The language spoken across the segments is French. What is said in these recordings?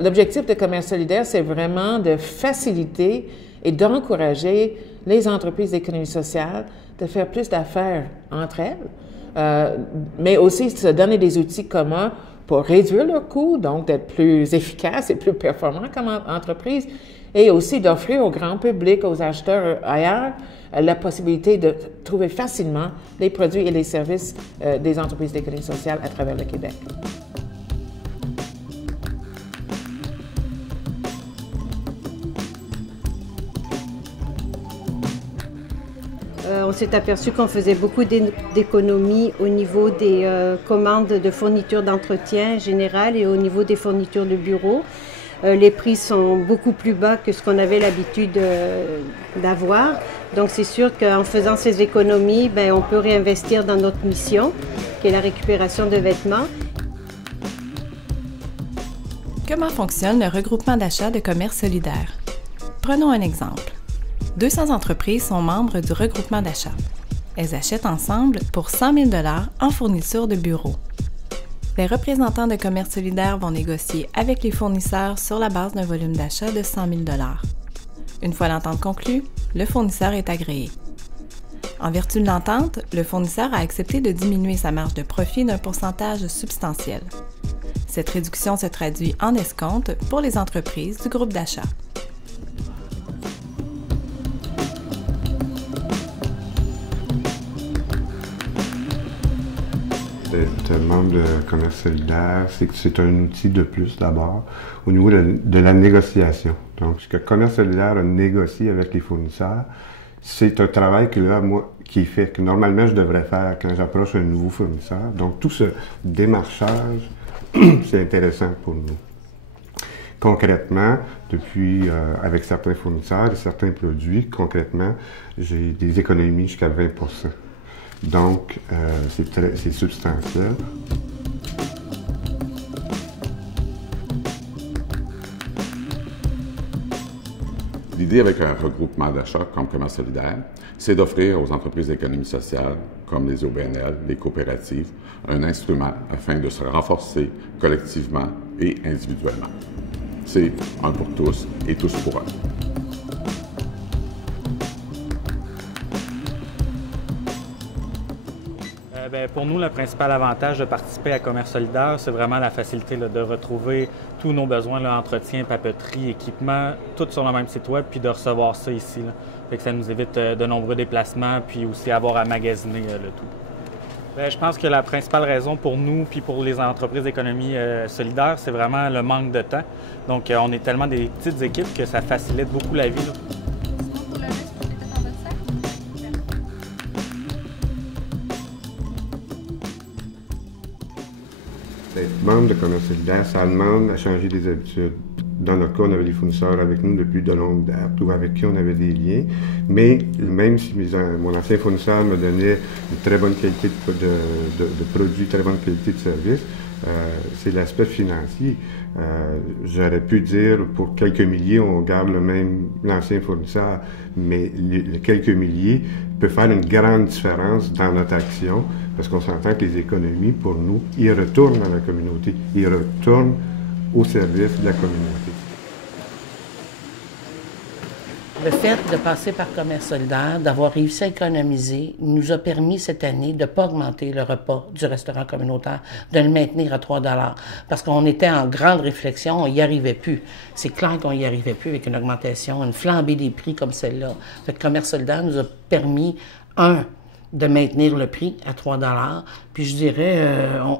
l'objectif de Commerce solidaire, c'est vraiment de faciliter et d'encourager les entreprises d'économie sociale de faire plus d'affaires entre elles, mais aussi de se donner des outils communs pour réduire leurs coûts, donc d'être plus efficaces et plus performants comme entreprise, et aussi d'offrir au grand public, aux acheteurs ailleurs, la possibilité de trouver facilement les produits et les services des entreprises d'économie sociale à travers le Québec. On s'est aperçu qu'on faisait beaucoup d'économies au niveau des commandes de fournitures d'entretien général et au niveau des fournitures de bureau. Les prix sont beaucoup plus bas que ce qu'on avait l'habitude d'avoir. Donc c'est sûr qu'en faisant ces économies, bien, on peut réinvestir dans notre mission, qui est la récupération de vêtements. Comment fonctionne le regroupement d'achat de Commerce solidaire? Prenons un exemple. 200 entreprises sont membres du regroupement d'achat. Elles achètent ensemble pour 100 000 $ en fourniture de bureaux. Les représentants de Commerce solidaire vont négocier avec les fournisseurs sur la base d'un volume d'achat de 100 000 $. Une fois l'entente conclue, le fournisseur est agréé. En vertu de l'entente, le fournisseur a accepté de diminuer sa marge de profit d'un pourcentage substantiel. Cette réduction se traduit en escompte pour les entreprises du groupe d'achat. D'être membre de Commerce solidaire, c'est que c'est un outil de plus d'abord au niveau de la négociation. Donc, ce que Commerce solidaire a négocié avec les fournisseurs, c'est un travail que là, moi, qui est fait, que normalement je devrais faire quand j'approche un nouveau fournisseur. Donc, tout ce démarchage, c'est intéressant pour nous. Concrètement, depuis, avec certains fournisseurs et certains produits, concrètement, j'ai des économies jusqu'à 20 %. Donc, c'est substantiel. L'idée avec un regroupement d'achat comme Commerce solidaire, c'est d'offrir aux entreprises d'économie sociale, comme les OBNL, les coopératives, un instrument afin de se renforcer collectivement et individuellement. C'est un pour tous et tous pour un. Pour nous, le principal avantage de participer à Commerce solidaire, c'est vraiment la facilité là, de retrouver tous nos besoins, là, entretien, papeterie, équipement, tout sur le même site web, puis de recevoir ça ici. Là. Fait que ça nous évite de nombreux déplacements, puis aussi avoir à magasiner le tout. Je pense que la principale raison pour nous, puis pour les entreprises d'économie solidaire, c'est vraiment le manque de temps. Donc, on est tellement des petites équipes que ça facilite beaucoup la vie. Là. Être membre de Commerce solidaire, ça demande à changer des habitudes. Dans notre cas, on avait des fournisseurs avec nous depuis de longue date ou avec qui on avait des liens. Mais même si mon ancien fournisseur me donnait une très bonne qualité de produits, très bonne qualité de service, c'est l'aspect financier. J'aurais pu dire pour quelques milliers, on garde l'ancien fournisseur, mais les quelques milliers peuvent faire une grande différence dans notre action parce qu'on s'entend que les économies, pour nous, ils retournent dans la communauté, ils retournent au service de la communauté. Le fait de passer par Commerce solidaire, d'avoir réussi à économiser, nous a permis cette année de ne pas augmenter le repas du restaurant communautaire, de le maintenir à 3 $. Parce qu'on était en grande réflexion, on n'y arrivait plus. C'est clair qu'on n'y arrivait plus avec une augmentation, une flambée des prix comme celle-là. Fait que Commerce solidaire nous a permis, de maintenir le prix à 3 $. Puis je dirais,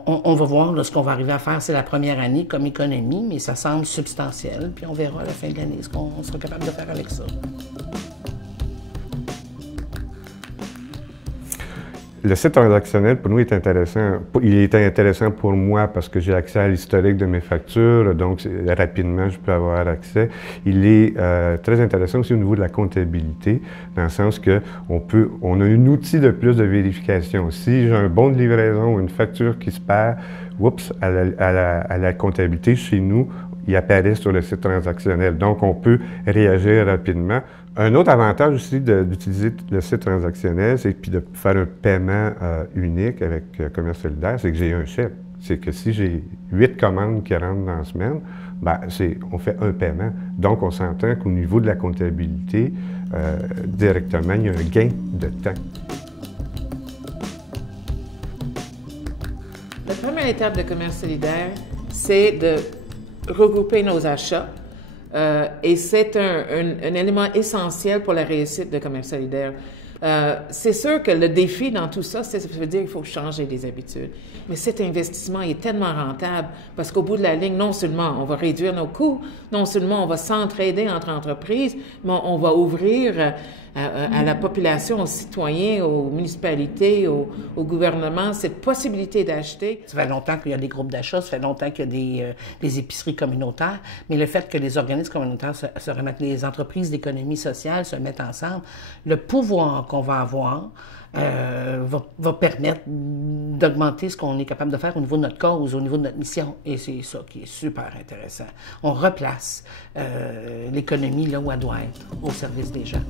on va voir là, ce qu'on va arriver à faire, c'est la première année comme économie, mais ça semble substantiel. Puis on verra à la fin de l'année ce qu'on sera capable de faire avec ça. Le site transactionnel, pour nous, est intéressant. Il est intéressant pour moi parce que j'ai accès à l'historique de mes factures, donc rapidement, je peux avoir accès. Il est très intéressant aussi au niveau de la comptabilité, dans le sens qu'on a un outil de plus de vérification. Si j'ai un bon de livraison ou une facture qui se perd, oups, à la comptabilité chez nous, il apparaît sur le site transactionnel. Donc, on peut réagir rapidement. Un autre avantage aussi d'utiliser le site transactionnel, c'est puis de faire un paiement unique avec Commerce solidaire, c'est que j'ai un chèque. C'est que si j'ai 8 commandes qui rentrent dans la semaine, ben, on fait un paiement. Donc, on s'entend qu'au niveau de la comptabilité, directement, il y a un gain de temps. La première étape de commerce solidaire, c'est de regrouper nos achats. Et c'est un élément essentiel pour la réussite de commerce solidaire. C'est sûr que le défi dans tout ça, ça veut dire qu'il faut changer des habitudes. Mais cet investissement est tellement rentable parce qu'au bout de la ligne, non seulement on va réduire nos coûts, non seulement on va s'entraider entre entreprises, mais on va ouvrir à la population, aux citoyens, aux municipalités, au gouvernement, cette possibilité d'acheter. Ça fait longtemps qu'il y a des groupes d'achat, ça fait longtemps qu'il y a des épiceries communautaires, mais le fait que les organismes communautaires se remettent, les entreprises d'économie sociale se mettent ensemble, le pouvoir qu'on va avoir va permettre d'augmenter ce qu'on est capable de faire au niveau de notre cause, au niveau de notre mission. Et c'est ça qui est super intéressant. On replace l'économie là où elle doit être, au service des gens.